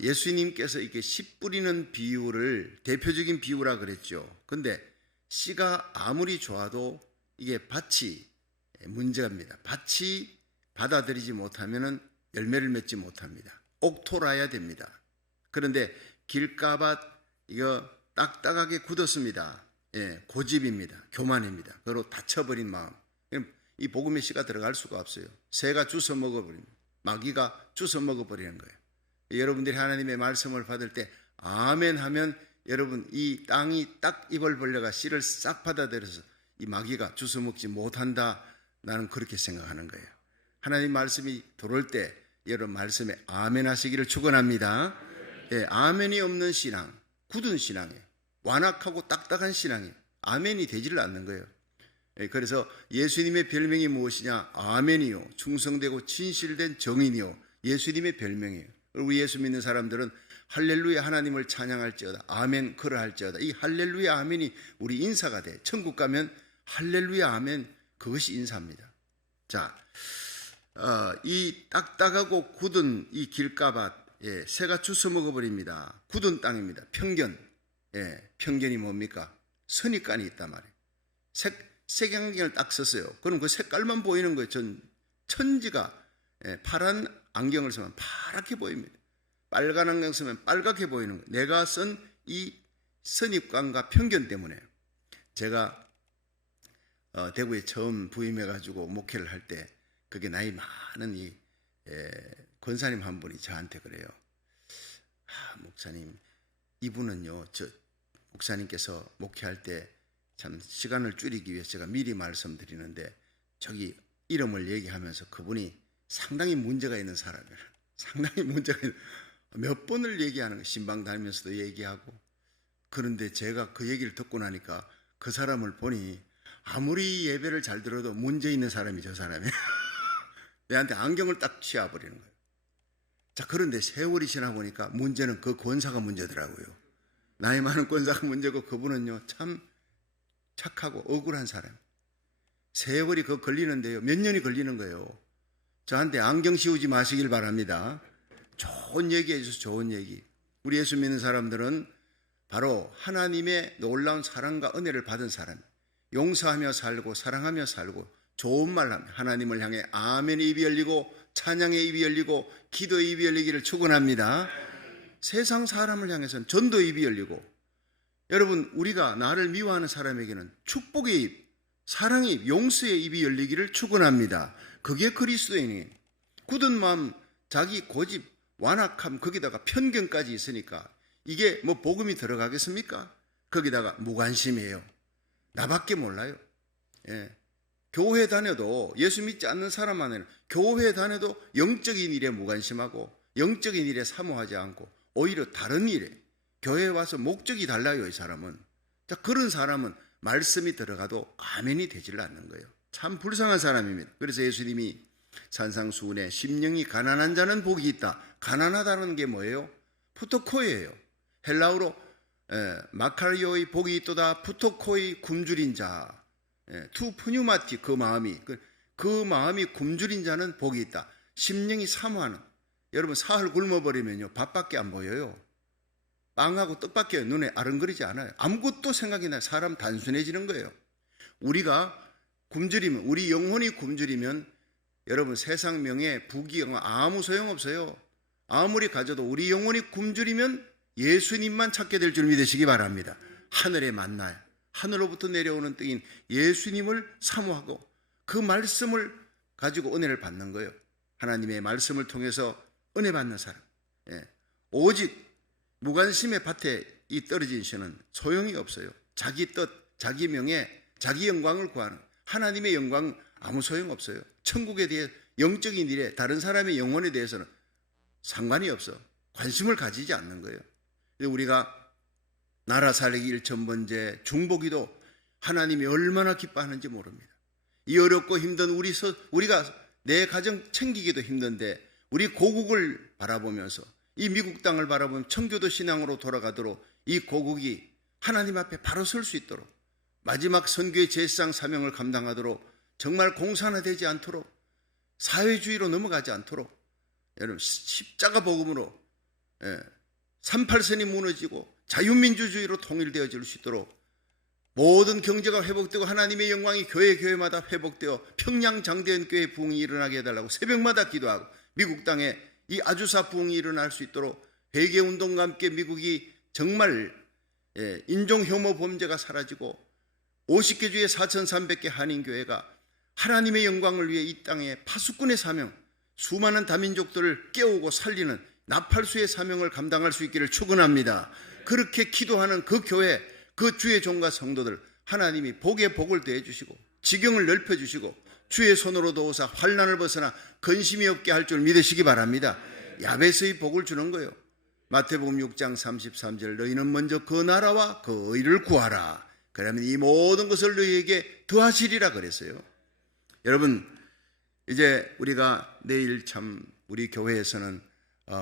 예수님께서 이렇게 씨 뿌리는 비유를 대표적인 비유라 그랬죠. 근데 씨가 아무리 좋아도 이게 밭이 문제입니다. 밭이 받아들이지 못하면 열매를 맺지 못합니다. 옥토라야 됩니다. 그런데 길가밭 이거 딱딱하게 굳었습니다. 고집입니다. 교만입니다. 그리고 다쳐버린 마음. 이 복음의 씨가 들어갈 수가 없어요. 새가 주워 먹어버립니다. 마귀가 주워 먹어버리는 거예요. 여러분들이 하나님의 말씀을 받을 때 아멘 하면 여러분 이 땅이 딱 입을 벌려가 씨를 싹 받아들여서 이 마귀가 주워 먹지 못한다. 나는 그렇게 생각하는 거예요. 하나님 말씀이 들어올 때 여러분 말씀에 아멘 하시기를 축원합니다. 아멘이 없는 신앙, 굳은 신앙이에요. 완악하고 딱딱한 신앙이에요. 아멘이 되지를 않는 거예요. 그래서 예수님의 별명이 무엇이냐? 아멘이요. 충성되고 진실된 정인이요. 예수님의 별명이에요. 우리 예수 믿는 사람들은 할렐루야 하나님을 찬양할지어다. 아멘 그러할지어다. 이 할렐루야 아멘이 우리 인사가 돼. 천국 가면 할렐루야 아멘 그것이 인사입니다. 자, 이 딱딱하고 굳은 이 길가밭 새가 주워 먹어버립니다. 굳은 땅입니다. 편견. 편견이 뭡니까? 선입관이 있단 말이에요. 색안경을 딱 썼어요. 그럼 그 색깔만 보이는 거예요. 천지가 파란 안경을 쓰면 파랗게 보입니다. 빨간 안경 쓰면 빨갛게 보이는 거예요. 내가 쓴 이 선입관과 편견 때문에 제가 대구에 처음 부임해가지고 목회를 할 때 그게 나이 많은 이 권사님 한 분이 저한테 그래요. 목사님, 이분은요, 목사님께서 목회할 때 참 시간을 줄이기 위해서 제가 미리 말씀드리는데 저기 이름을 얘기하면서 그분이 상당히 문제가 있는 사람이에요. 상당히 문제가 있는, 몇 번을 얘기하는 거예요. 신방 다니면서도 얘기하고. 그런데 제가 그 얘기를 듣고 나니까 그 사람을 보니 아무리 예배를 잘 들어도 문제 있는 사람이 저 사람이에요. 내한테 안경을 딱 씌워버리는 거예요. 자, 그런데 세월이 지나 보니까 문제는 그 권사가 문제더라고요. 나이 많은 권사가 문제고 그분은요 참 착하고 억울한 사람. 세월이 그 걸리는데요. 몇 년이 걸리는 거예요. 저한테 안경 씌우지 마시길 바랍니다. 좋은 얘기 해주셔서 좋은 얘기. 우리 예수 믿는 사람들은 바로 하나님의 놀라운 사랑과 은혜를 받은 사람. 용서하며 살고 사랑하며 살고 좋은 말 하며 하나님을 향해 아멘의 입이 열리고 찬양의 입이 열리고 기도의 입이 열리기를 축원합니다. 세상 사람을 향해서는 전도의 입이 열리고 여러분 우리가 나를 미워하는 사람에게는 축복의 입, 사랑의 입, 용서의 입이 열리기를 축원합니다. 그게 그리스도인이에요. 굳은 마음, 자기 고집, 완악함 거기다가 편견까지 있으니까 이게 뭐 복음이 들어가겠습니까? 거기다가 무관심이에요. 나밖에 몰라요. 교회 다녀도 예수 믿지 않는 사람만은 교회 다녀도 영적인 일에 무관심하고 영적인 일에 사모하지 않고 오히려 다른 일에 교회에 와서 목적이 달라요. 이 사람은. 자, 그런 사람은 말씀이 들어가도 아멘이 되지를 않는 거예요. 참 불쌍한 사람입니다. 그래서 예수님이 산상수훈에 심령이 가난한 자는 복이 있다. 가난하다는 게 뭐예요? 푸토코예요. 헬라어로 마카리오의 복이 있도다. 푸토코의 굶주린 자. 투 푸뉴마티 그 마음이 굶주린 자는 복이 있다. 심령이 사모하는. 여러분 사흘 굶어버리면요 밥밖에 안 보여요. 빵하고 떡밖에 눈에 아른거리지 않아요. 아무것도 생각이 나요. 사람 단순해지는 거예요. 우리가 굶주리면 우리 영혼이 굶주리면 여러분 세상 명예 부귀 영화 아무 소용없어요. 아무리 가져도 우리 영혼이 굶주리면 예수님만 찾게 될 줄 믿으시기 바랍니다. 하늘에 만나요. 하늘로부터 내려오는 떡인 예수님을 사모하고 그 말씀을 가지고 은혜를 받는 거예요. 하나님의 말씀을 통해서 은혜 받는 사람. 오직 무관심의 밭에 이 떨어진 씨는 소용이 없어요. 자기 뜻, 자기 명예, 자기 영광을 구하는 하나님의 영광 아무 소용 없어요. 천국에 대해 영적인 일에 다른 사람의 영혼에 대해서는 상관이 없어. 관심을 가지지 않는 거예요. 우리가 나라 살리기 1,000번째 중보기도 하나님이 얼마나 기뻐하는지 모릅니다. 이 어렵고 힘든 우리가 내 가정 챙기기도 힘든데 우리 고국을 바라보면서 이 미국 땅을 바라보면 청교도 신앙으로 돌아가도록 이 고국이 하나님 앞에 바로 설 수 있도록 마지막 선교의 제사장 사명을 감당하도록 정말 공산화되지 않도록 사회주의로 넘어가지 않도록 여러분 십자가 복음으로 38선이 무너지고 자유민주주의로 통일되어질 수 있도록 모든 경제가 회복되고 하나님의 영광이 교회마다 회복되어 평양 장대현 교회 부흥이 일어나게 해달라고 새벽마다 기도하고 미국 땅에 이 아주사 부흥이 일어날 수 있도록 회개운동과 함께 미국이 정말 인종혐오 범죄가 사라지고 50개 주의 4,300개 한인교회가 하나님의 영광을 위해 이 땅에 파수꾼의 사명, 수많은 다민족들을 깨우고 살리는 나팔수의 사명을 감당할 수 있기를 축원합니다. 그렇게 기도하는 그 교회, 그 주의 종과 성도들 하나님이 복에 복을 더해 주시고 지경을 넓혀 주시고 주의 손으로 도우사 환난을 벗어나 근심이 없게 할 줄 믿으시기 바랍니다. 야베스의 복을 주는 거예요. 마태복음 6장 33절 너희는 먼저 그 나라와 그 의를 구하라. 그러면 이 모든 것을 너희에게 더하시리라 그랬어요. 여러분, 이제 우리가 내일 참 우리 교회에서는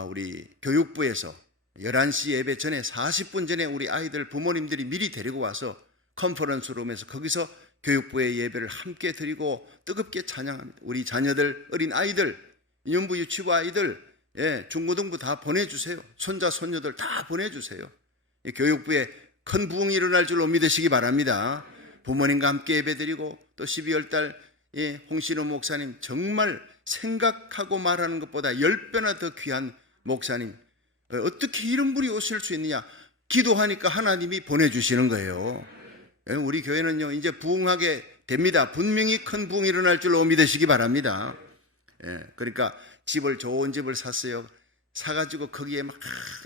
우리 교육부에서 11시 예배 전에 40분 전에 우리 아이들 부모님들이 미리 데리고 와서 컨퍼런스룸에서 거기서 교육부의 예배를 함께 드리고 뜨겁게 찬양합니다. 우리 자녀들, 어린 아이들, 유년부 유치부 아이들, 중고등부 다 보내주세요. 손자 손녀들 다 보내주세요. 교육부에 큰 부흥이 일어날 줄로 믿으시기 바랍니다. 부모님과 함께 예배드리고 또 12월 달 홍신호 목사님 정말 생각하고 말하는 것보다 10배나 더 귀한 목사님, 어떻게 이런 분이 오실 수 있느냐? 기도하니까 하나님이 보내주시는 거예요. 우리 교회는요 이제 부흥하게 됩니다. 분명히 큰 부흥이 일어날 줄로 믿으시기 바랍니다. 그러니까 좋은 집을 샀어요. 사가지고 거기에 막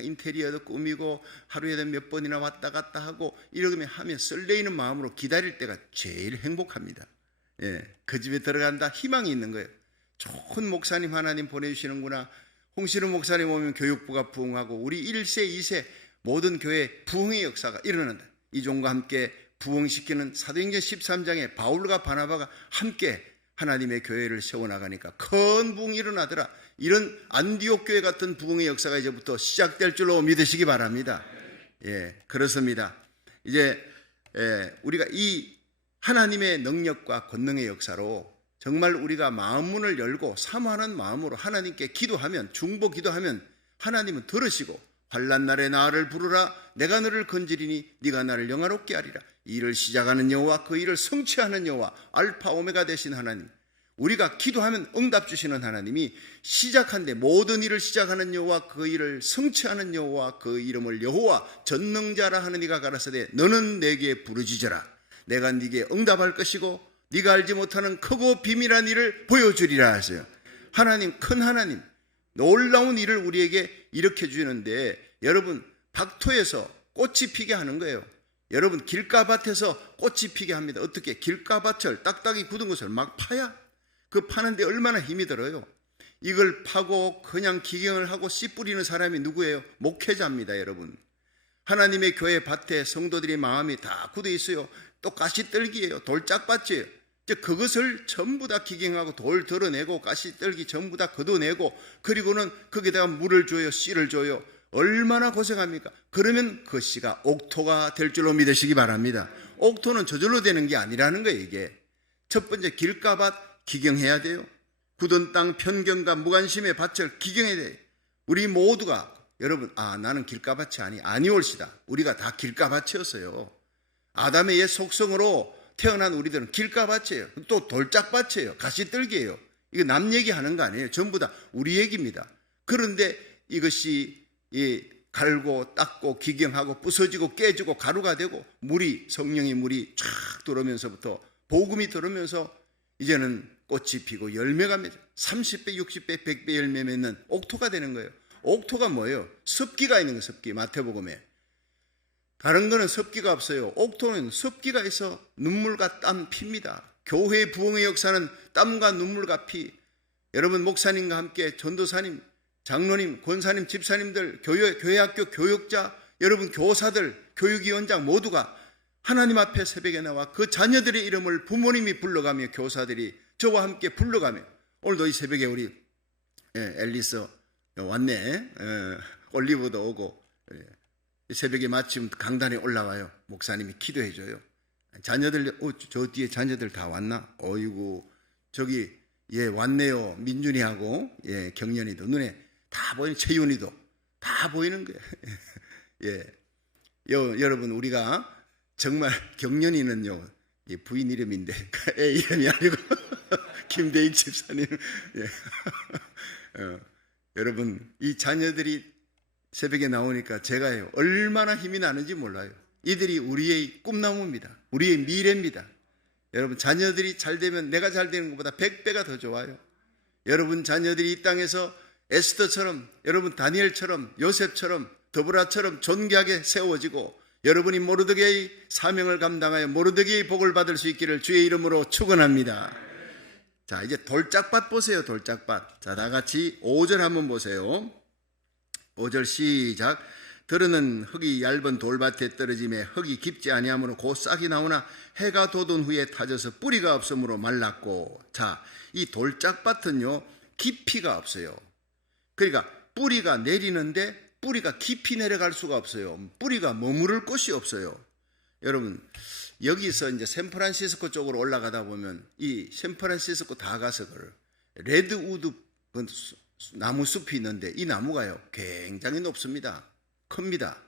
인테리어도 꾸미고 하루에 몇 번이나 왔다 갔다 하고 이러면 하면 설레이는 마음으로 기다릴 때가 제일 행복합니다. 그 집에 들어간다 희망이 있는 거예요. 좋은 목사님 하나님 보내주시는구나. 홍신호 목사님 오면 교육부가 부흥하고 우리 1세 2세 모든 교회 부흥의 역사가 일어난다. 이 종과 함께 부흥시키는 사도행전 13장에 바울과 바나바가 함께 하나님의 교회를 세워나가니까 큰 부흥이 일어나더라. 이런 안디옥 교회 같은 부흥의 역사가 이제부터 시작될 줄로 믿으시기 바랍니다. 그렇습니다. 이제 우리가 이 하나님의 능력과 권능의 역사로 정말 우리가 마음문을 열고 사모하는 마음으로 하나님께 기도하면, 중보 기도하면 하나님은 들으시고 환난 날에 나를 부르라 내가 너를 건지리니 네가 나를 영화롭게 하리라. 이 일을 시작하는 여호와 그 일을 성취하는 여호와 알파 오메가 되신 하나님, 우리가 기도하면 응답 주시는 하나님이 시작한데 모든 일을 시작하는 여호와 그 일을 성취하는 여호와 그 이름을 여호와 전능자라 하는 이가 가라사대 너는 내게 부르짖어라. 내가 네게 응답할 것이고 네가 알지 못하는 크고 비밀한 일을 보여주리라 하세요. 하나님, 큰 하나님, 놀라운 일을 우리에게 일으켜 주는데 여러분 박토에서 꽃이 피게 하는 거예요. 여러분 길가밭에서 꽃이 피게 합니다. 어떻게? 길가밭을 딱딱이 굳은 것을 막 파야 그 파는데 얼마나 힘이 들어요. 이걸 파고 그냥 기경을 하고 씨 뿌리는 사람이 누구예요? 목회자입니다. 여러분 하나님의 교회 밭에 성도들의 마음이 다 굳어 있어요. 또 가시떨기예요. 돌짝밭이에요. 그것을 전부 다 기경하고 돌 덜어내고 가시떨기 전부 다 걷어내고 그리고는 거기다가 물을 줘요. 씨를 줘요. 얼마나 고생합니까? 그러면 그 씨가 옥토가 될 줄로 믿으시기 바랍니다. 옥토는 저절로 되는 게 아니라는 거예요. 이게 첫 번째 길가밭 기경해야 돼요. 굳은 땅 편견과 무관심의 밭을 기경해야 돼요. 우리 모두가 여러분 나는 길가밭이 아니올시다. 우리가 다 길가밭이었어요. 아담의 옛 속성으로 태어난 우리들은 길가밭이에요. 또 돌짝밭이에요. 가시떨기예요. 이거 남 얘기하는 거 아니에요. 전부 다 우리 얘기입니다. 그런데 이것이 갈고 닦고 기경하고 부서지고 깨지고 가루가 되고 성령의 물이 쫙 들어오면서부터 복음이 들어오면서 이제는 꽃이 피고 열매가 맺어 30배, 60배, 100배 열매 맺는 옥토가 되는 거예요. 옥토가 뭐예요? 습기가 있는 거예요. 습기. 마태복음에. 다른 거는 습기가 없어요. 옥토는 습기가 있어 눈물과 땀 핍니다. 교회의 부흥의 역사는 땀과 눈물과 피. 여러분 목사님과 함께 전도사님, 장로님, 권사님, 집사님들, 교회학교 교육자, 여러분 교사들, 교육위원장 모두가 하나님 앞에 새벽에 나와 그 자녀들의 이름을 부모님이 불러가며 교사들이 저와 함께 불러가며 오늘도 이 새벽에 우리 앨리스 왔네. 올리브도 오고 새벽에 마침 강단에 올라와요. 목사님이 기도해 줘요. 자녀들 저 뒤에 자녀들 다 왔나? 어이구 저기 왔네요. 민준이하고 경련이도 눈에 다 보이는 채윤이도 다 보이는 거예요. 예. 여러분, 우리가 정말 경련이는요, 부인 이름인데 애 이름이 아니고 김대익 집사님. 예. 여러분, 이 자녀들이 새벽에 나오니까 제가요 얼마나 힘이 나는지 몰라요. 이들이 우리의 꿈나무입니다. 우리의 미래입니다. 여러분, 자녀들이 잘 되면 내가 잘 되는 것보다 100배가 더 좋아요. 여러분 자녀들이 이 땅에서 에스더처럼, 여러분 다니엘처럼, 요셉처럼, 드보라처럼 존귀하게 세워지고 여러분이 모르드게의 사명을 감당하여 모르드게의 복을 받을 수 있기를 주의 이름으로 축원합니다. 자, 이제 돌짝밭 보세요. 돌짝밭. 자, 다 같이 5절 한번 보세요. 5절 시작. 들으는 흙이 얇은 돌밭에 떨어짐에 흙이 깊지 아니하므로 곧 싹이 나오나 해가 돋은 후에 타져서 뿌리가 없으므로 말랐고. 자, 이 돌짝밭은요 깊이가 없어요. 그러니까 뿌리가 내리는데 뿌리가 깊이 내려갈 수가 없어요. 뿌리가 머무를 곳이 없어요. 여러분, 여기서 이제 샌프란시스코 쪽으로 올라가다 보면 이 샌프란시스코 다 가서 레드우드 나무 숲이 있는데 이 나무가요 굉장히 높습니다. 큽니다.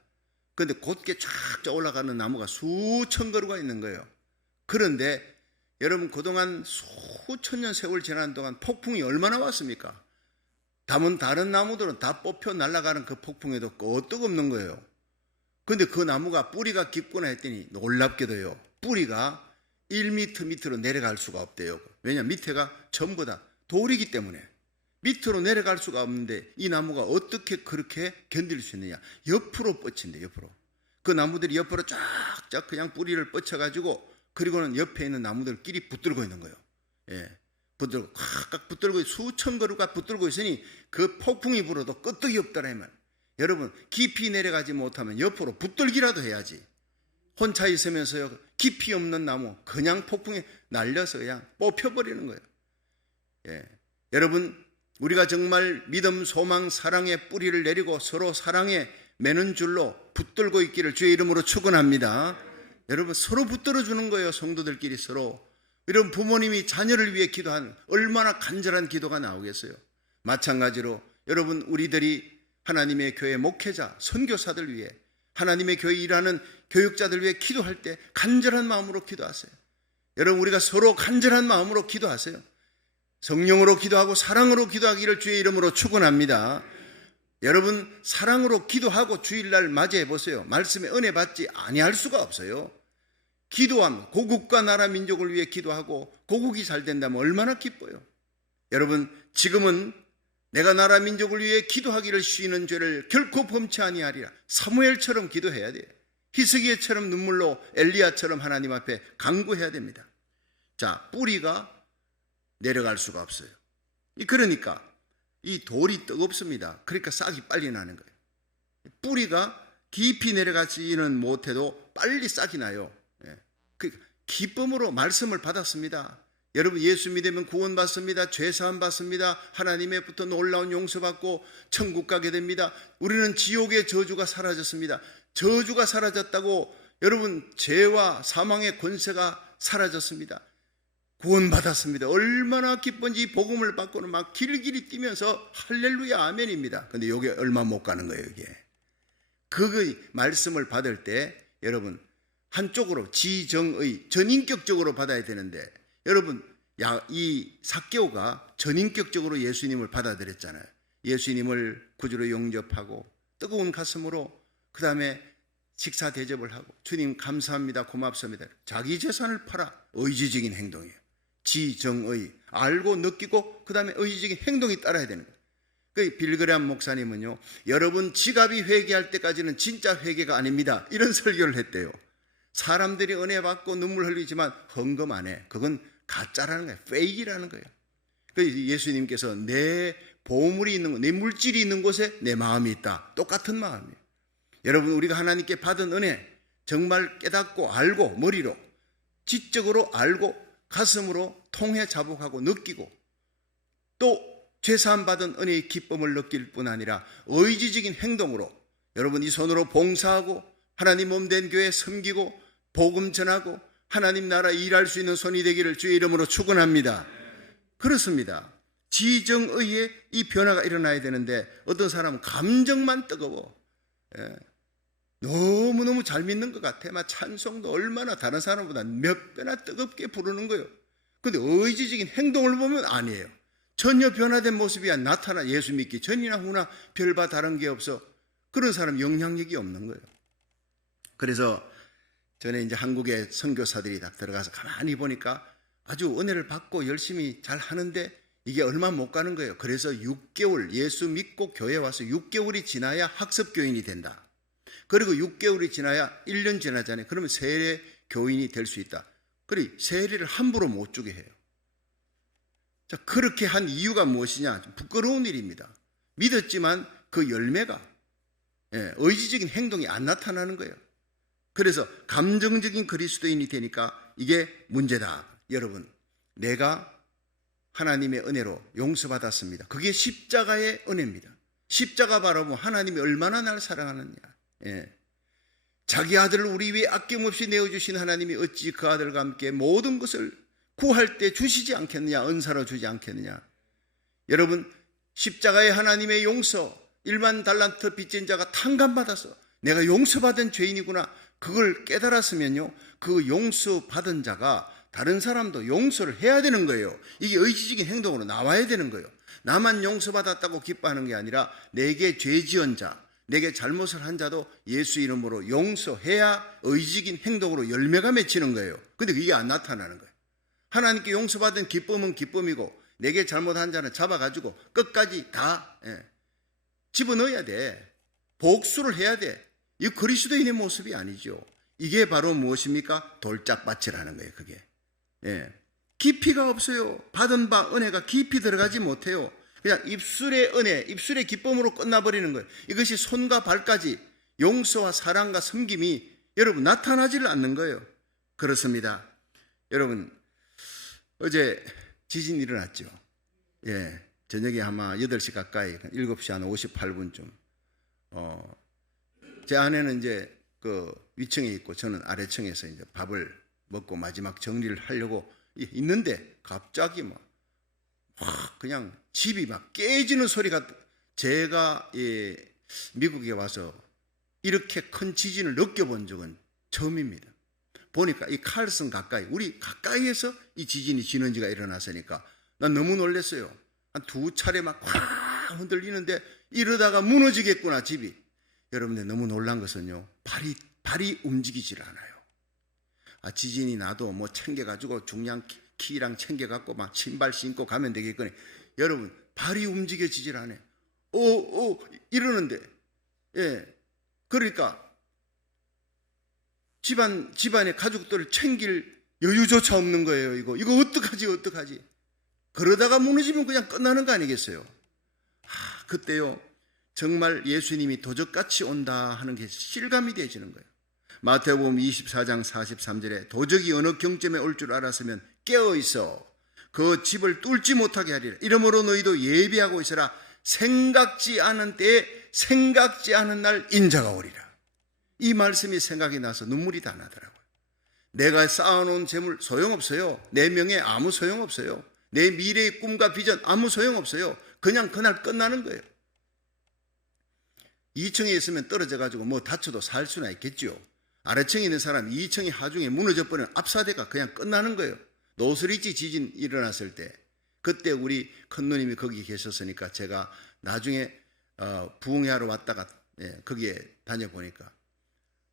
그런데 곧게 쫙 올라가는 나무가 수천 그루가 있는 거예요. 그런데 여러분, 그동안 수천 년 세월 지난 동안 폭풍이 얼마나 왔습니까? 다른 나무들은 다 뽑혀 날아가는 그 폭풍에도 끄떡없는 거예요. 그런데 그 나무가 뿌리가 깊구나 했더니 놀랍게도요 뿌리가 1m 밑으로 내려갈 수가 없대요. 왜냐, 밑에가 전부 다 돌이기 때문에 밑으로 내려갈 수가 없는데 이 나무가 어떻게 그렇게 견딜 수 있느냐. 옆으로 뻗친대. 옆으로. 그 나무들이 옆으로 쫙쫙 그냥 뿌리를 뻗쳐가지고 그리고는 옆에 있는 나무들끼리 붙들고 있는 거예요. 예, 붙들고 꽉 붙들고 수천 그루가 붙들고 있으니 그 폭풍이 불어도 끄떡이 없다라 말. 여러분, 깊이 내려가지 못하면 옆으로 붙들기라도 해야지. 혼자 있으면서요 깊이 없는 나무 그냥 폭풍에 날려서 그냥 뽑혀버리는 거예요. 예, 여러분, 우리가 정말 믿음, 소망, 사랑의 뿌리를 내리고 서로 사랑에 매는 줄로 붙들고 있기를 주의 이름으로 축원합니다. 여러분, 서로 붙들어 주는 거예요. 성도들끼리 서로. 이런 부모님이 자녀를 위해 기도하는 얼마나 간절한 기도가 나오겠어요. 마찬가지로 여러분, 우리들이 하나님의 교회 목회자, 선교사들 위해, 하나님의 교회 일하는 교육자들 위해 기도할 때 간절한 마음으로 기도하세요. 여러분, 우리가 서로 간절한 마음으로 기도하세요. 성령으로 기도하고 사랑으로 기도하기를 주의 이름으로 축원합니다. 여러분, 사랑으로 기도하고 주일날 맞이해 보세요. 말씀에 은혜 받지 아니할 수가 없어요. 기도하면 고국과 나라 민족을 위해 기도하고 고국이 잘 된다면 얼마나 기뻐요. 여러분, 지금은 내가 나라 민족을 위해 기도하기를 쉬는 죄를 결코 범치 아니하리라. 사무엘처럼 기도해야 돼요. 히스기야처럼 눈물로 엘리야처럼 하나님 앞에 간구해야 됩니다. 자, 뿌리가 내려갈 수가 없어요. 그러니까 이 돌이 뜨겁습니다. 그러니까 싹이 빨리 나는 거예요. 뿌리가 깊이 내려가지는 못해도 빨리 싹이 나요. 그 기쁨으로 말씀을 받았습니다. 여러분, 예수 믿으면 구원받습니다. 죄사함 받습니다. 하나님의부터 놀라운 용서받고 천국 가게 됩니다. 우리는 지옥의 저주가 사라졌습니다. 저주가 사라졌다고 여러분, 죄와 사망의 권세가 사라졌습니다. 구원받았습니다. 얼마나 기쁜지 복음을 받고는 막 길길이 뛰면서 할렐루야 아멘입니다. 근데 이게 얼마 못 가는 거예요. 이게 그 말씀을 받을 때 여러분, 한쪽으로 지정의 전인격적으로 받아야 되는데 여러분, 이 삭개오가 전인격적으로 예수님을 받아들였잖아요. 예수님을 구주로 영접하고 뜨거운 가슴으로 그 다음에 식사 대접을 하고 주님 감사합니다, 고맙습니다. 자기 재산을 팔아. 의지적인 행동이에요. 지정의, 알고 느끼고 그 다음에 의지적인 행동이 따라야 되는 거예요. 그 빌그레암 목사님은요, 여러분 지갑이 회개할 때까지는 진짜 회개가 아닙니다, 이런 설교를 했대요. 사람들이 은혜 받고 눈물 흘리지만 헌금 안 해. 그건 가짜라는 거예요. 페이크라는 거예요. 그래서 예수님께서 내 보물이 있는 곳, 내 물질이 있는 곳에 내 마음이 있다. 똑같은 마음이에요. 여러분, 우리가 하나님께 받은 은혜 정말 깨닫고 알고 머리로 지적으로 알고 가슴으로 통해 자복하고 느끼고 또 죄사함 받은 은혜의 기쁨을 느낄 뿐 아니라 의지적인 행동으로 여러분 이 손으로 봉사하고 하나님 몸된 교회 섬기고 복음 전하고 하나님 나라 일할 수 있는 손이 되기를 주의 이름으로 축원합니다. 그렇습니다. 지정의에 이 변화가 일어나야 되는데 어떤 사람은 감정만 뜨거워. 예. 너무너무 잘 믿는 것 같아. 막 찬송도 얼마나 다른 사람보다 몇 배나 뜨겁게 부르는 거예요. 근데 의지적인 행동을 보면 아니에요. 전혀 변화된 모습이 안 나타나. 예수 믿기 전이나 후나 별바 다른 게 없어. 그런 사람 영향력이 없는 거예요. 그래서 전에 이제 한국의 선교사들이 딱 들어가서 가만히 보니까 아주 은혜를 받고 열심히 잘 하는데 이게 얼마 못 가는 거예요. 그래서 6개월 예수 믿고 교회 와서 6개월이 지나야 학습교인이 된다. 그리고 6개월이 지나야 1년 지나잖아요. 그러면 세례 교인이 될 수 있다. 그리고 세례를 함부로 못 주게 해요. 자, 그렇게 한 이유가 무엇이냐? 부끄러운 일입니다. 믿었지만 그 열매가 의지적인 행동이 안 나타나는 거예요. 그래서 감정적인 그리스도인이 되니까 이게 문제다. 여러분, 내가 하나님의 은혜로 용서받았습니다. 그게 십자가의 은혜입니다. 십자가 바라보면 하나님이 얼마나 나를 사랑하느냐. 자기 아들을 우리 위해 아낌없이 내어주신 하나님이 어찌 그 아들과 함께 모든 것을 구할 때 주시지 않겠느냐, 은사로 주지 않겠느냐. 여러분, 십자가의 하나님의 용서, 1만 달란트 빚진 자가 탕감받아서 내가 용서받은 죄인이구나, 그걸 깨달았으면요, 그 용서받은 자가 다른 사람도 용서를 해야 되는 거예요. 이게 의지적인 행동으로 나와야 되는 거예요. 나만 용서받았다고 기뻐하는 게 아니라 내게 죄 지은 자, 내게 잘못을 한 자도 예수 이름으로 용서해야 의지적인 행동으로 열매가 맺히는 거예요. 근데 이게 안 나타나는 거예요. 하나님께 용서받은 기쁨은 기쁨이고 내게 잘못한 자는 잡아가지고 끝까지 다 집어넣어야 돼. 복수를 해야 돼. 이 그리스도인의 모습이 아니죠. 이게 바로 무엇입니까? 돌짝밭이라는 거예요. 그게 깊이가 없어요. 받은 바 은혜가 깊이 들어가지 못해요. 그냥 입술의 은혜, 입술의 기쁨으로 끝나버리는 거예요. 이것이 손과 발까지 용서와 사랑과 섬김이 여러분 나타나지를 않는 거예요. 그렇습니다. 여러분, 어제 지진이 일어났죠. 저녁에 아마 8시 가까이, 7시 한 58분쯤. 제 아내는 이제 그 위층에 있고 저는 아래층에서 이제 밥을 먹고 마지막 정리를 하려고 있는데 갑자기 막 그냥 집이 막 깨지는 소리가, 제가 미국에 와서 이렇게 큰 지진을 느껴본 적은 처음입니다. 보니까 이 칼슨 가까이, 우리 가까이에서 이 지진이 진원지가 일어났으니까 난 너무 놀랐어요. 한 2차례 막 확 흔들리는데 이러다가 무너지겠구나 집이. 여러분들 너무 놀란 것은요, 발이 움직이질 않아요. 지진이 나도 뭐 챙겨가지고 중량 키랑 챙겨갖고 막 신발 신고 가면 되겠거니. 여러분, 발이 움직여지질 않아요. 이러는데, 그러니까 집안의 가족들을 챙길 여유조차 없는 거예요. 이거 어떡하지? 그러다가 무너지면 그냥 끝나는 거 아니겠어요? 그때요, 정말 예수님이 도적같이 온다 하는 게 실감이 되어지는 거예요. 마태복음 24장 43절에 도적이 어느 경점에 올 줄 알았으면 깨어있어 그 집을 뚫지 못하게 하리라. 이러므로 너희도 예비하고 있어라. 생각지 않은 때에 생각지 않은 날 인자가 오리라. 이 말씀이 생각이 나서 눈물이 다 나더라고요. 내가 쌓아놓은 재물 소용없어요. 내 명예 아무 소용없어요. 내 미래의 꿈과 비전 아무 소용없어요. 그냥 그날 끝나는 거예요. 2층에 있으면 떨어져가지고 뭐 다쳐도 살 수나 있겠죠. 아래층에 있는 사람 2층이 하중에 무너져버리면 압사대가 그냥 끝나는 거예요. 노스리치 지진 일어났을 때, 그때 우리 큰누님이 거기 계셨으니까 제가 나중에 부흥회하러 왔다가 거기에 다녀보니까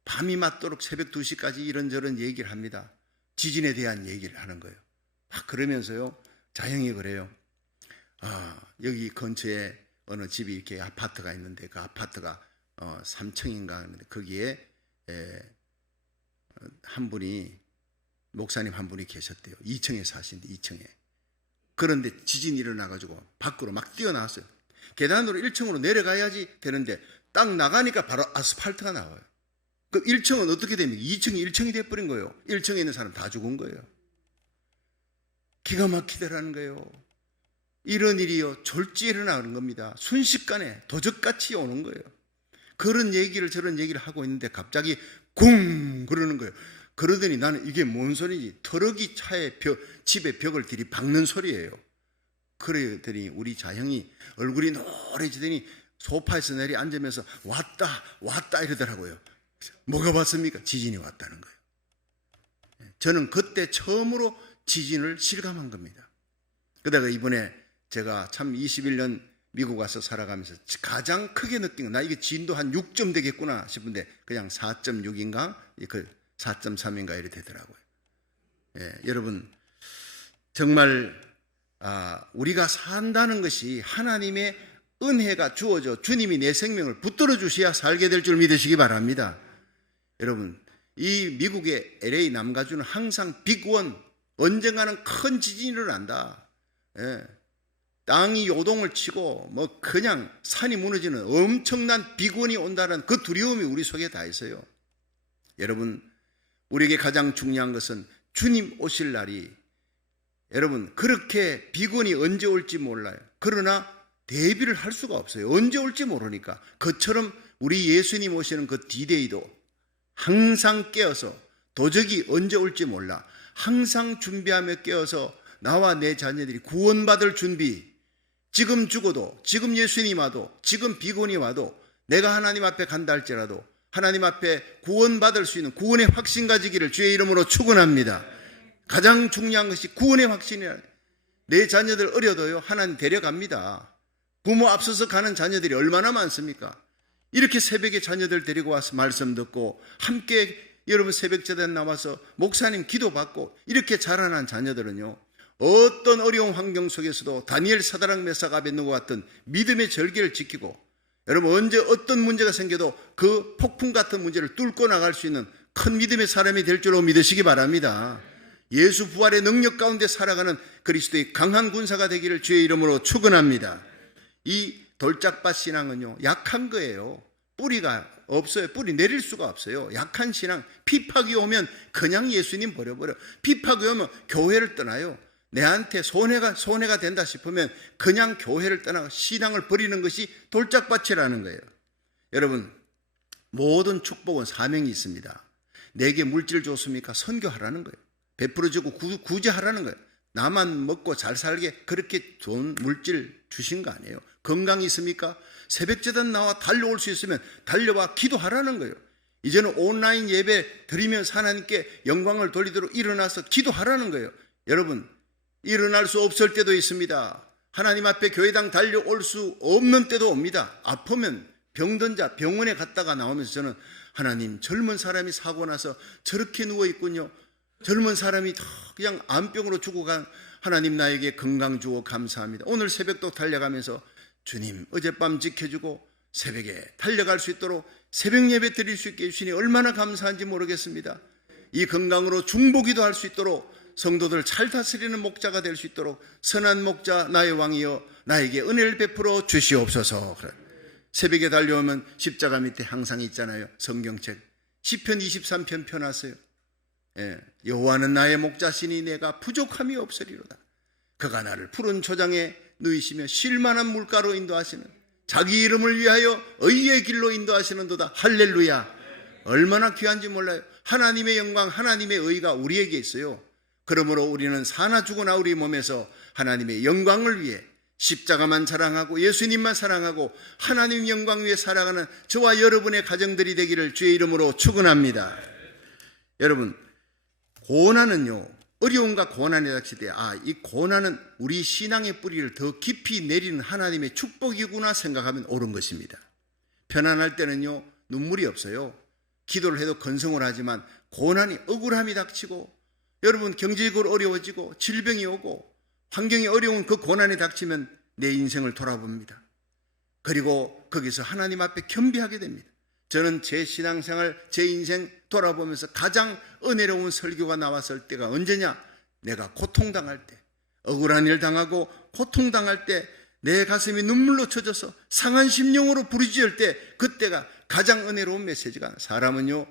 밤이 맞도록 새벽 2시까지 이런저런 얘기를 합니다. 지진에 대한 얘기를 하는 거예요. 그러면서요, 자영이 그래요. 여기 근처에 어느 집이 이렇게 아파트가 있는데 그 아파트가 3층인가 하는데 거기에 한 분이, 목사님 한 분이 계셨대요. 2층에 사신데 2층에. 그런데 지진이 일어나가지고 밖으로 막 뛰어나왔어요. 계단으로 1층으로 내려가야지 되는데 딱 나가니까 바로 아스팔트가 나와요. 그 1층은 어떻게 됩니까? 2층이 1층이 돼버린 거예요. 1층에 있는 사람 다 죽은 거예요. 기가 막히더라는 거예요. 이런 일이요, 졸지에 일어나는 겁니다. 순식간에 도적같이 오는 거예요. 그런 얘기를 저런 얘기를 하고 있는데 갑자기 쿵 그러는 거예요. 그러더니 나는 이게 뭔 소리인지, 트럭이 집에 벽을 들이박는 소리예요. 그러더니 우리 자형이 얼굴이 노래지더니 소파에서 내리 앉으면서 왔다 왔다 이러더라고요. 뭐가 왔습니까? 지진이 왔다는 거예요. 저는 그때 처음으로 지진을 실감한 겁니다. 그러다가 이번에 제가 참 21년 미국 와서 살아가면서 가장 크게 느낀 건, 나 이게 진도 한 6점 되겠구나 싶은데 그냥 4.6인가 4.3인가 이렇게 되더라고요. 여러분 정말 우리가 산다는 것이 하나님의 은혜가 주어져 주님이 내 생명을 붙들어 주셔야 살게 될 줄 믿으시기 바랍니다. 여러분 이 미국의 LA 남가주는 항상 빅원, 언젠가는 큰 지진이 일어난다. 땅이 요동을 치고 뭐 그냥 산이 무너지는 엄청난 빅원이 온다는 그 두려움이 우리 속에 다 있어요. 여러분 우리에게 가장 중요한 것은 주님 오실 날이, 여러분 그렇게 빅원이 언제 올지 몰라요. 그러나 대비를 할 수가 없어요. 언제 올지 모르니까. 그처럼 우리 예수님 오시는 그 디데이도 항상 깨어서, 도적이 언제 올지 몰라 항상 준비하며 깨어서 나와 내 자녀들이 구원받을 준비, 지금 죽어도, 지금 예수님 와도, 지금 비곤이 와도 내가 하나님 앞에 간다 할지라도 하나님 앞에 구원받을 수 있는 구원의 확신 가지기를 주의 이름으로 축원합니다. 가장 중요한 것이 구원의 확신이라. 내 자녀들 어려도요 하나님 데려갑니다. 부모 앞서서 가는 자녀들이 얼마나 많습니까? 이렇게 새벽에 자녀들 데리고 와서 말씀 듣고 함께 여러분 새벽제단 나와서 목사님 기도받고 이렇게 자라난 자녀들은요 어떤 어려운 환경 속에서도 다니엘, 사드락, 메삭, 아벳느고 같은 믿음의 절개를 지키고, 여러분 언제 어떤 문제가 생겨도 그 폭풍 같은 문제를 뚫고 나갈 수 있는 큰 믿음의 사람이 될 줄로 믿으시기 바랍니다. 예수 부활의 능력 가운데 살아가는 그리스도의 강한 군사가 되기를 주의 이름으로 축원합니다. 이 돌짝밭 신앙은요 약한 거예요. 뿌리가 없어요. 뿌리 내릴 수가 없어요. 약한 신앙. 핍박이 오면 그냥 예수님 버려버려. 핍박이 오면 교회를 떠나요. 내한테 손해가 된다 싶으면 그냥 교회를 떠나고 신앙을 버리는 것이 돌짝밭이라는 거예요. 여러분 모든 축복은 사명이 있습니다. 내게 물질 줬습니까? 선교하라는 거예요. 베풀어주고 구제하라는 거예요. 나만 먹고 잘 살게 그렇게 좋은 물질 주신 거 아니에요. 건강이 있습니까? 새벽제단 나와 달려올 수 있으면 달려와 기도하라는 거예요. 이제는 온라인 예배 드리면서 하나님께 영광을 돌리도록 일어나서 기도하라는 거예요. 여러분 일어날 수 없을 때도 있습니다. 하나님 앞에 교회당 달려올 수 없는 때도 옵니다. 아프면 병든 자 병원에 갔다가 나오면서 저는 하나님 젊은 사람이 사고 나서 저렇게 누워있군요. 젊은 사람이 그냥 암병으로 죽어간 하나님 나에게 건강 주어 감사합니다. 오늘 새벽도 달려가면서 주님 어젯밤 지켜주고 새벽에 달려갈 수 있도록 새벽 예배 드릴 수 있게 해주시니 얼마나 감사한지 모르겠습니다. 이 건강으로 중보기도 할 수 있도록 성도들 잘 다스리는 목자가 될 수 있도록 선한 목자 나의 왕이여 나에게 은혜를 베풀어 주시옵소서. 새벽에 달려오면 십자가 밑에 항상 있잖아요. 성경책 시편 23편 펴놨어요. 여호와는 나의 목자시니 내가 부족함이 없으리로다. 그가 나를 푸른 초장에 누이시며 쉴만한 물가로 인도하시는, 자기 이름을 위하여 의의 길로 인도하시는도다. 할렐루야. 얼마나 귀한지 몰라요. 하나님의 영광, 하나님의 의가 우리에게 있어요. 그러므로 우리는 사나 죽으나 우리 몸에서 하나님의 영광을 위해 십자가만 자랑하고 예수님만 사랑하고 하나님 영광 위에 살아가는 저와 여러분의 가정들이 되기를 주의 이름으로 축원합니다. 여러분 고난은요 어려움과 고난이 닥칠 때 이 고난은 우리 신앙의 뿌리를 더 깊이 내리는 하나님의 축복이구나 생각하면 옳은 것입니다. 편안할 때는요 눈물이 없어요. 기도를 해도 건성을 하지만 고난이 억울함이 닥치고 여러분 경제적으로 어려워지고 질병이 오고 환경이 어려운 그 고난이 닥치면 내 인생을 돌아봅니다. 그리고 거기서 하나님 앞에 겸비하게 됩니다. 저는 제 신앙생활, 제 인생 돌아보면서 가장 은혜로운 설교가 나왔을 때가 언제냐? 내가 고통당할 때, 억울한 일 당하고 고통당할 때 내 가슴이 눈물로 젖어서 상한 심령으로 부르짖을 때 그때가 가장 은혜로운 메시지가, 사람은요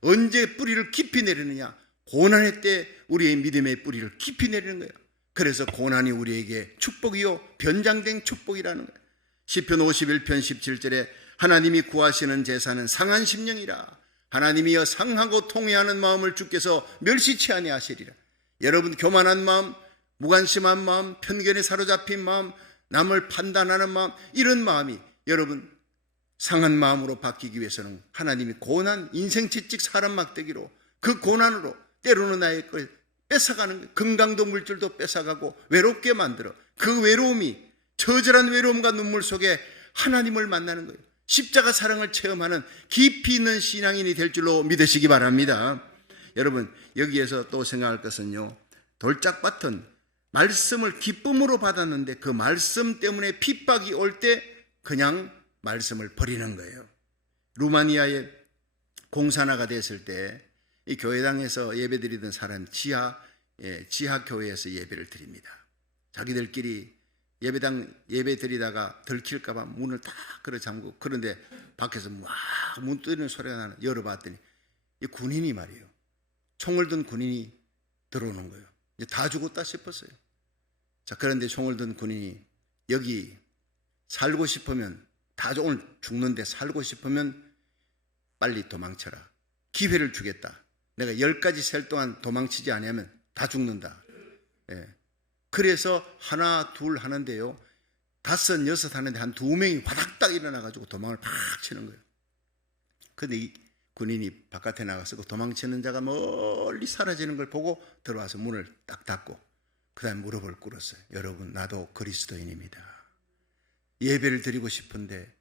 언제 뿌리를 깊이 내리느냐? 고난의 때 우리의 믿음의 뿌리를 깊이 내리는 거예요. 그래서 고난이 우리에게 축복이요 변장된 축복이라는 거예요. 시편 51편 17절에 하나님이 구하시는 제사는 상한 심령이라. 하나님이여 상하고 통회하는 마음을 주께서 멸시치 아니하시리라. 여러분 교만한 마음, 무관심한 마음, 편견에 사로잡힌 마음, 남을 판단하는 마음, 이런 마음이 여러분 상한 마음으로 바뀌기 위해서는 하나님이 고난, 인생 채찍 사람 막대기로 그 고난으로 때로는 나의 걸 뺏어가는 거예요. 건강도 물질도 뺏어가고 외롭게 만들어 그 외로움이 처절한 외로움과 눈물 속에 하나님을 만나는 거예요. 십자가 사랑을 체험하는 깊이 있는 신앙인이 될 줄로 믿으시기 바랍니다. 여러분 여기에서 또 생각할 것은요, 돌짝밭은 말씀을 기쁨으로 받았는데 그 말씀 때문에 핍박이 올 때 그냥 말씀을 버리는 거예요. 루마니아에 공산화가 됐을 때 이 교회당에서 예배드리던 사람 지하 교회에서 예배를 드립니다. 자기들끼리 예배당 예배 드리다가 들킬까봐 문을 다 걸어 잠그고, 그런데 밖에서 막 문 두드리는 소리가 나는 열어봤더니 이 군인이 말이에요. 총을 든 군인이 들어오는 거예요. 이제 다 죽었다 싶었어요. 자, 그런데 총을 든 군인이 여기 살고 싶으면 다 오늘 죽는데 살고 싶으면 빨리 도망쳐라. 기회를 주겠다. 내가 10가지 셀 동안 도망치지 않으면 다 죽는다. 예. 그래서 하나 둘 하는데요, 5, 6 하는데 한 2명이 화닥닥 일어나가지고 도망을 팍 치는 거예요. 근데 이 군인이 바깥에 나가서 그 도망치는 자가 멀리 사라지는 걸 보고 들어와서 문을 딱 닫고 그 다음에 무릎을 꿇었어요. 여러분, 나도 그리스도인입니다. 예배를 드리고 싶은데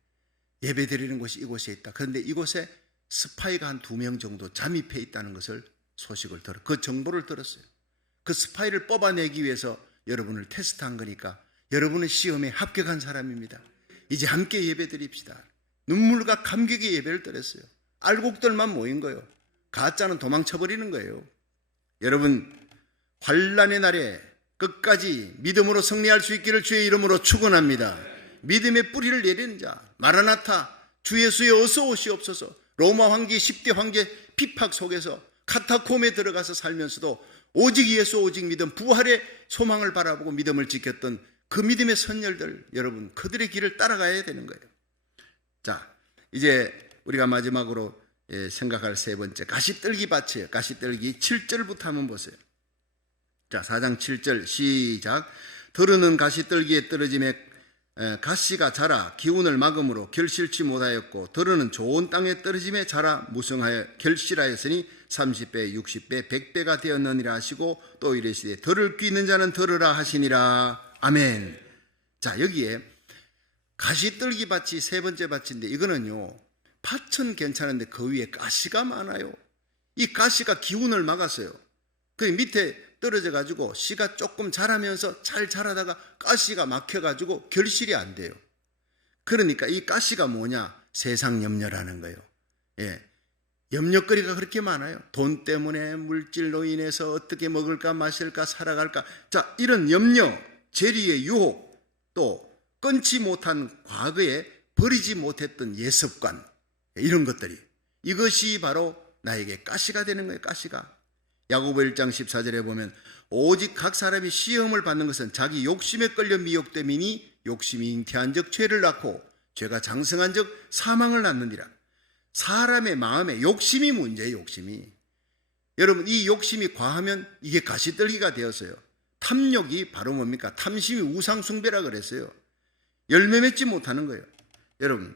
예배 드리는 곳이 이곳에 있다. 그런데 이곳에 스파이가 한 2명 정도 잠입해 있다는 것을 소식을 그 정보를 들었어요. 그 스파이를 뽑아내기 위해서 여러분을 테스트한 거니까 여러분은 시험에 합격한 사람입니다. 이제 함께 예배 드립시다. 눈물과 감격의 예배를 드렸어요. 알곡들만 모인 거예요. 가짜는 도망쳐버리는 거예요. 여러분, 환난의 날에 끝까지 믿음으로 승리할 수 있기를 주의 이름으로 축원합니다. 믿음의 뿌리를 내리는 자, 마라나타, 주 예수의 어서 오시옵소서. 로마 황제, 10대 황제 핍박 속에서 카타콤에 들어가서 살면서도 오직 예수, 오직 믿음, 부활의 소망을 바라보고 믿음을 지켰던 그 믿음의 선열들, 여러분 그들의 길을 따라가야 되는 거예요. 자, 이제 우리가 마지막으로 생각할 세 번째, 가시떨기 밭이에요. 가시떨기 7절부터 한번 보세요. 자, 4장 7절 시작. 들으는 가시떨기에 떨어짐에 가시가 자라 기운을 막음으로 결실치 못하였고, 들으는 좋은 땅에 떨어짐에 자라 무성하여 결실하였으니 30배, 60배, 100배가 되었느니라 하시고, 또 이르시되 들을 귀 있는 자는 들으라 하시니라. 아멘. 자, 여기에 가시떨기 밭이 세 번째 밭인데, 이거는요 밭은 괜찮은데 그 위에 가시가 많아요. 이 가시가 기운을 막았어요. 그 밑에 떨어져 가지고 씨가 조금 자라면서 잘 자라다가 가시가 막혀 가지고 결실이 안 돼요. 그러니까 이 가시가 뭐냐? 세상 염려라는 거예요. 예. 염려거리가 그렇게 많아요. 돈 때문에, 물질로 인해서 어떻게 먹을까 마실까 살아갈까. 자, 이런 염려, 재리의 유혹, 또 끊지 못한 과거에 버리지 못했던 예습관, 이런 것들이, 이것이 바로 나에게 가시가 되는 거예요. 가시가. 야고보 1장 14절에 보면 오직 각 사람이 시험을 받는 것은 자기 욕심에 끌려 미혹됨이니 욕심이 잉태한 적 죄를 낳고 죄가 장성한 적 사망을 낳느니라. 사람의 마음에 욕심이 문제예요. 욕심이. 여러분, 이 욕심이 과하면 이게 가시떨기가 되었어요. 탐욕이 바로 뭡니까? 탐심이 우상숭배라 그랬어요. 열매 맺지 못하는 거예요. 여러분,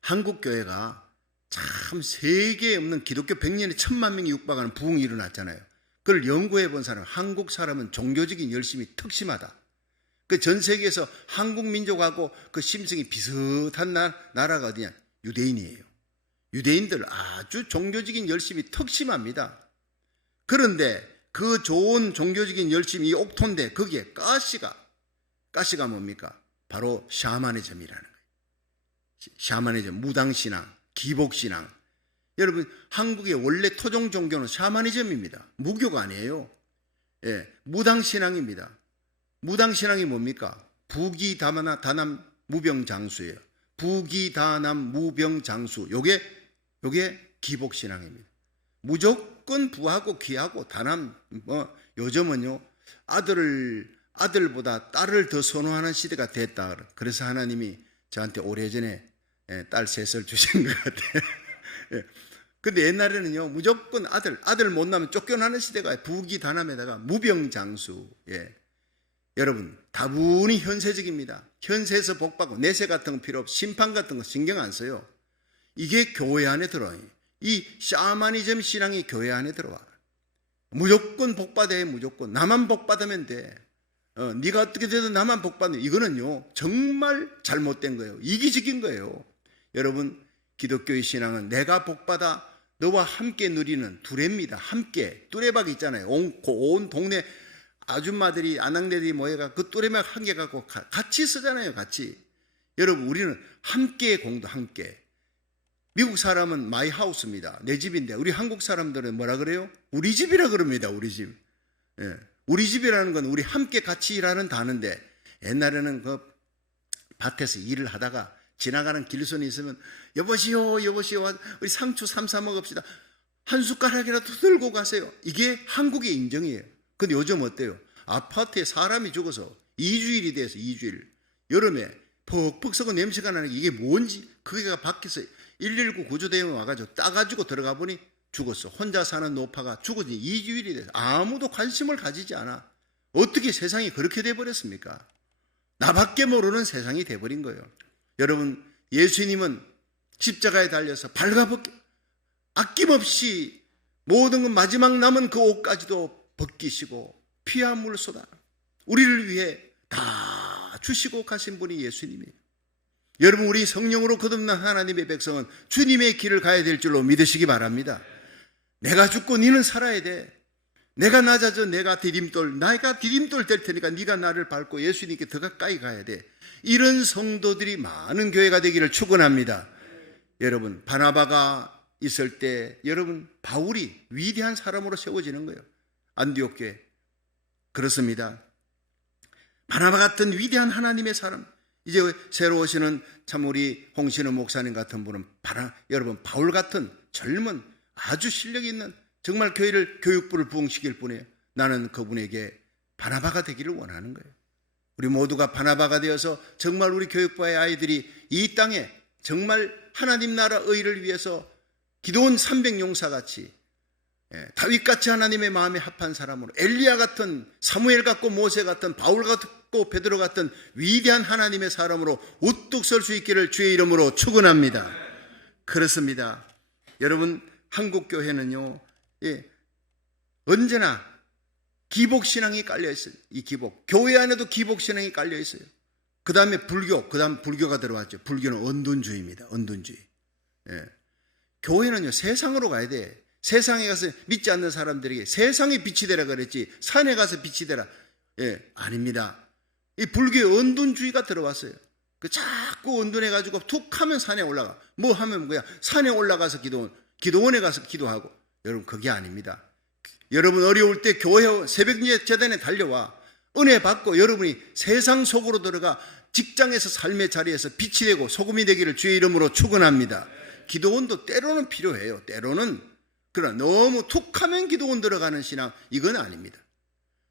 한국교회가 참 세계에 없는 기독교 100년에 1000만 명이 육박하는 부흥이 일어났잖아요. 그걸 연구해 본 사람, 한국 사람은 종교적인 열심이 특심하다. 그 전 세계에서 한국 민족하고 그 심성이 비슷한 나라가 어디냐? 유대인이에요. 유대인들 아주 종교적인 열심이 특심합니다. 그런데 그 좋은 종교적인 열심이 이 옥토인데 거기에 가시가 뭡니까? 바로 샤머니즘이라는 거예요. 샤머니즘, 무당신앙, 기복신앙. 여러분, 한국의 원래 토종 종교는 샤머니즘입니다. 무교가 아니에요. 예, 무당신앙입니다. 무당신앙이 뭡니까? 부기다만 다남 무병장수예요. 부기다남 무병장수. 요게 기복신앙입니다. 무조건 부하고 귀하고 다남, 요즘은요 아들보다 딸을 더 선호하는 시대가 됐다. 그래서 하나님이 저한테 오래전에 딸 셋을 주신 것 같아요. 근데 옛날에는요, 무조건 아들 못 낳으면 쫓겨나는 시대가 부귀단함에다가 무병장수. 예. 여러분, 다분히 현세적입니다. 현세에서 복받고 내세 같은 거 필요 없고 심판 같은 거 신경 안 써요. 이게 교회 안에 들어와요. 이 샤머니즘 신앙이 교회 안에 들어와. 무조건 복받아야 무조건. 나만 복받으면 돼. 네가 어떻게 되든 나만 복받는. 이거는요, 정말 잘못된 거예요. 이기적인 거예요. 여러분, 기독교의 신앙은 내가 복받아 너와 함께 누리는 두레입니다. 함께. 뚜레박 있잖아요. 온 동네 아줌마들이, 아낙네들이 모여가 그 뚜레박 한 개 갖고 같이 쓰잖아요. 같이. 여러분, 우리는 함께 공도 함께. 미국 사람은 마이 하우스입니다. 내 집인데, 우리 한국 사람들은 뭐라 그래요? 우리 집이라 그럽니다. 우리 집. 예. 우리 집이라는 건 우리 함께 같이 일하는 단어인데, 옛날에는 그 밭에서 일을 하다가 지나가는 길손이 있으면 여보시오 우리 상추 삼사 먹읍시다. 한 숟가락이라도 들고 가세요. 이게 한국의 인정이에요. 근데 요즘 어때요? 아파트에 사람이 죽어서 2주일이 돼서 2주일. 여름에 퍽퍽 썩은 냄새가 나는 게 이게 뭔지, 그게가 밖에서 119 구조대원 와가지고 따가지고 들어가 보니 죽었어. 혼자 사는 노파가 죽은 지 2주일이 돼서 아무도 관심을 가지지 않아. 어떻게 세상이 그렇게 돼버렸습니까? 나밖에 모르는 세상이 돼버린 거예요. 여러분, 예수님은 십자가에 달려서 발가벗겨 아낌없이 모든 것 마지막 남은 그 옷까지도 벗기시고 피와 물을 쏟아 우리를 위해 다 주시고 가신 분이 예수님이에요. 여러분, 우리 성령으로 거듭난 하나님의 백성은 주님의 길을 가야 될 줄로 믿으시기 바랍니다. 내가 죽고 너는 살아야 돼. 내가 낮아져 내가 디딤돌 될 테니까 네가 나를 밟고 예수님께 더 가까이 가야 돼. 이런 성도들이 많은 교회가 되기를 축원합니다. 여러분, 바나바가 있을 때 여러분, 바울이 위대한 사람으로 세워지는 거예요. 안디옥 교회. 그렇습니다. 바나바 같은 위대한 하나님의 사람. 이제 새로 오시는 참 우리 홍신우 목사님 같은 분은 여러분, 바울 같은 젊은 아주 실력 있는 정말 교회를 교육부를 부흥시킬 분이에요. 나는 그분에게 바나바가 되기를 원하는 거예요. 우리 모두가 바나바가 되어서 정말 우리 교육부의 아이들이 이 땅에 정말 하나님 나라 의를 위해서 기도원 300용사같이 다윗같이 하나님의 마음에 합한 사람으로 엘리야 같은, 사무엘 같고 모세 같은, 바울 같고 베드로 같은 위대한 하나님의 사람으로 우뚝 설 수 있기를 주의 이름으로 축원합니다. 그렇습니다. 여러분, 한국 교회는요, 언제나 기복신앙이 깔려있어요. 이 기복. 교회 안에도 기복신앙이 깔려있어요. 그 다음에 불교가 들어왔죠. 불교는 언둔주의입니다. 언둔주의. 교회는요, 세상으로 가야 돼. 세상에 가서 믿지 않는 사람들에게 세상에 빛이 되라 그랬지, 산에 가서 빛이 되라. 아닙니다. 이 불교의 언둔주의가 들어왔어요. 그 자꾸 언둔해가지고 툭 하면 산에 올라가. 뭐 하면 뭐야? 산에 올라가서 기도원에 가서 기도하고. 여러분, 그게 아닙니다. 여러분, 어려울 때 교회 새벽 제단에 달려와 은혜 받고 여러분이 세상 속으로 들어가 직장에서 삶의 자리에서 빛이 되고 소금이 되기를 주의 이름으로 축원합니다. 기도원도 때로는 필요해요. 때로는. 그러나 너무 툭하면 기도원 들어가는 신앙, 이건 아닙니다.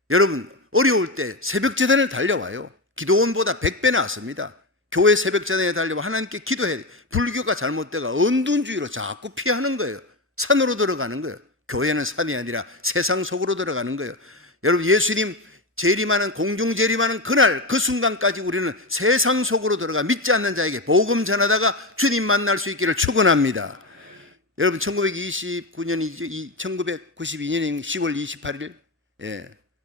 여러분, 어려울 때 새벽 제단을 달려와요. 기도원보다 100배 낫습니다. 교회 새벽 제단에 달려와 하나님께 기도해야 돼요. 불교가 잘못되가 언둔주의로 자꾸 피하는 거예요. 산으로 들어가는 거예요. 교회는 산이 아니라 세상 속으로 들어가는 거예요. 여러분, 예수님 재림하는, 공중 재림하는 그날, 그 순간까지 우리는 세상 속으로 들어가 믿지 않는 자에게 복음 전하다가 주님 만날 수 있기를 축원합니다. 여러분, 1992년이죠. 1992년 10월 28일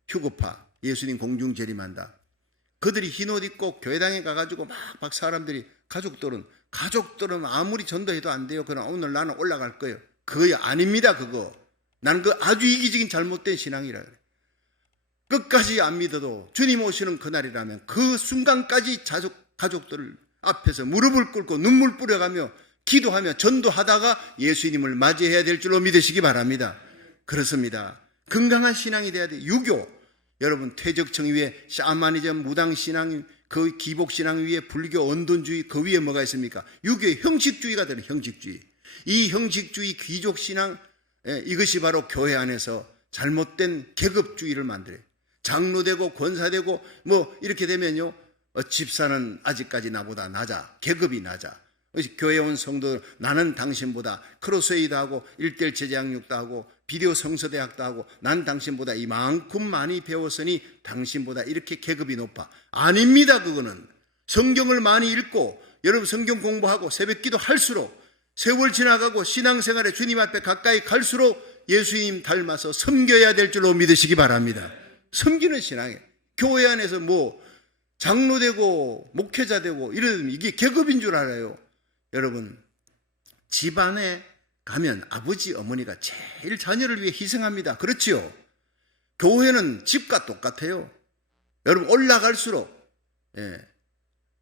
휴거파, 예수님 공중 재림한다. 그들이 흰옷 입고 교회당에 가가지고 막 사람들이, 가족들은 아무리 전도해도 안 돼요. 그러나 오늘 나는 올라갈 거예요. 그거 아닙니다. 그거. 나는 그 아주 이기적인 잘못된 신앙이라 그래. 끝까지 안 믿어도 주님 오시는 그날이라면 그 순간까지 가족들 앞에서 무릎을 꿇고 눈물 뿌려가며 기도하며 전도하다가 예수님을 맞이해야 될 줄로 믿으시기 바랍니다. 그렇습니다. 건강한 신앙이 돼야 돼요. 유교. 여러분, 퇴적청 위에 샤머니즘, 무당신앙, 그 기복신앙 위에 불교, 언둔주의, 그 위에 뭐가 있습니까? 유교의 형식주의가 되는 형식주의. 이 형식주의 귀족신앙, 이것이 바로 교회 안에서 잘못된 계급주의를 만들어요. 장로되고 권사되고 뭐 이렇게 되면요, 집사는 아직까지 나보다 낮아, 계급이 낮아. 교회에 온 성도들, 나는 당신보다 크로스웨이도 하고 1:1 제자양육도 하고 비디오 성서대학도 하고 난 당신보다 이만큼 많이 배웠으니 당신보다 이렇게 계급이 높아. 아닙니다. 그거는 성경을 많이 읽고 여러분 성경 공부하고 새벽기도 할수록 세월 지나가고 신앙생활에 주님 앞에 가까이 갈수록 예수님 닮아서 섬겨야 될 줄로 믿으시기 바랍니다. 섬기는 신앙이에요. 교회 안에서 뭐 장로 되고 목회자 되고 이러면 이게 계급인 줄 알아요. 여러분, 집안에 가면 아버지 어머니가 제일 자녀를 위해 희생합니다. 그렇지요? 교회는 집과 똑같아요. 여러분, 올라갈수록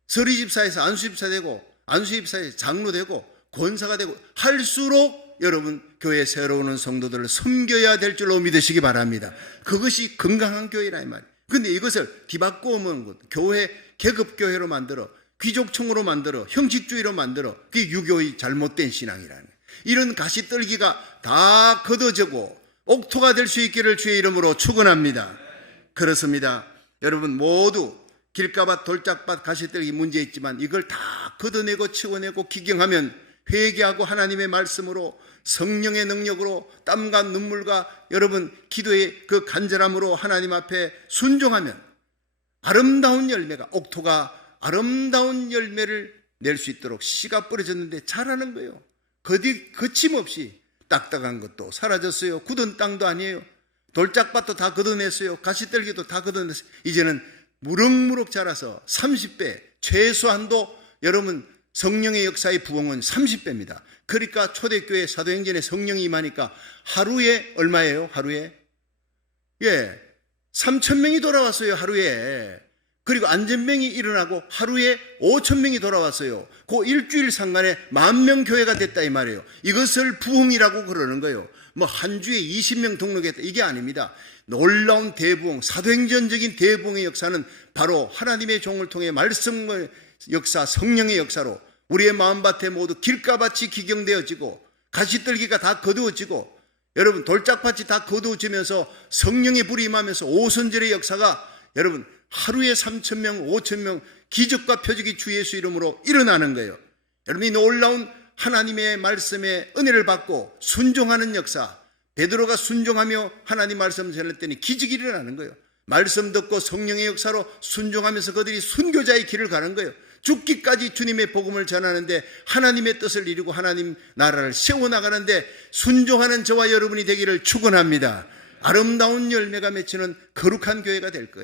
서리집사에서 안수집사 되고 안수집사에서 장로 되고 권사가 되고 할수록 여러분 교회 새로 오는 성도들을 섬겨야 될 줄로 믿으시기 바랍니다. 그것이 건강한 교회라 이 말이에요. 그런데 이것을 뒤바꾸면 교회 계급교회로 만들어 귀족층으로 만들어 형식주의로 만들어 그게 유교의 잘못된 신앙이라는 거예요. 이런 가시떨기가 다 걷어지고 옥토가 될 수 있기를 주의 이름으로 축원합니다. 그렇습니다. 여러분 모두 길가밭 돌짝밭 가시떨기 문제 있지만 이걸 다 걷어내고 치워내고 기경하면 회개하고 하나님의 말씀으로 성령의 능력으로 땀과 눈물과 여러분 기도의 그 간절함으로 하나님 앞에 순종하면 아름다운 열매가 옥토가 아름다운 열매를 낼 수 있도록 씨가 뿌려졌는데 자라는 거예요. 거침없이 딱딱한 것도 사라졌어요. 굳은 땅도 아니에요. 돌짝밭도 다 걷어냈어요. 가시떨기도 다 걷어냈어요. 이제는 무럭무럭 자라서 30배 최소한도 여러분 성령의 역사의 부흥은 30배입니다. 그러니까 초대교회 사도행전에 성령이 임하니까 하루에 얼마예요? 하루에 3,000명이 돌아왔어요. 하루에. 그리고 안전병이 일어나고 하루에 5,000명이 돌아왔어요. 그 일주일 상간에 10,000명 교회가 됐다 이 말이에요. 이것을 부흥이라고 그러는 거예요. 뭐 한 주에 20명 등록했다 이게 아닙니다. 놀라운 대부흥, 사도행전적인 대부흥의 역사는 바로 하나님의 종을 통해 말씀의 역사, 성령의 역사로 우리의 마음밭에 모두 길가밭이 기경되어지고 가시떨기가 다 거두어지고 여러분 돌짝밭이 다 거두어지면서 성령의 불이 임하면서 오순절의 역사가 여러분 하루에 3,000명, 5,000명 기적과 표적이 주 예수 이름으로 일어나는 거예요. 여러분 이 놀라운 하나님의 말씀에 은혜를 받고 순종하는 역사, 베드로가 순종하며 하나님 말씀 전했더니 기적이 일어나는 거예요. 말씀 듣고 성령의 역사로 순종하면서 그들이 순교자의 길을 가는 거예요. 죽기까지 주님의 복음을 전하는데 하나님의 뜻을 이루고 하나님 나라를 세워나가는데 순종하는 저와 여러분이 되기를 축원합니다. 아름다운 열매가 맺히는 거룩한 교회가 될 거예요.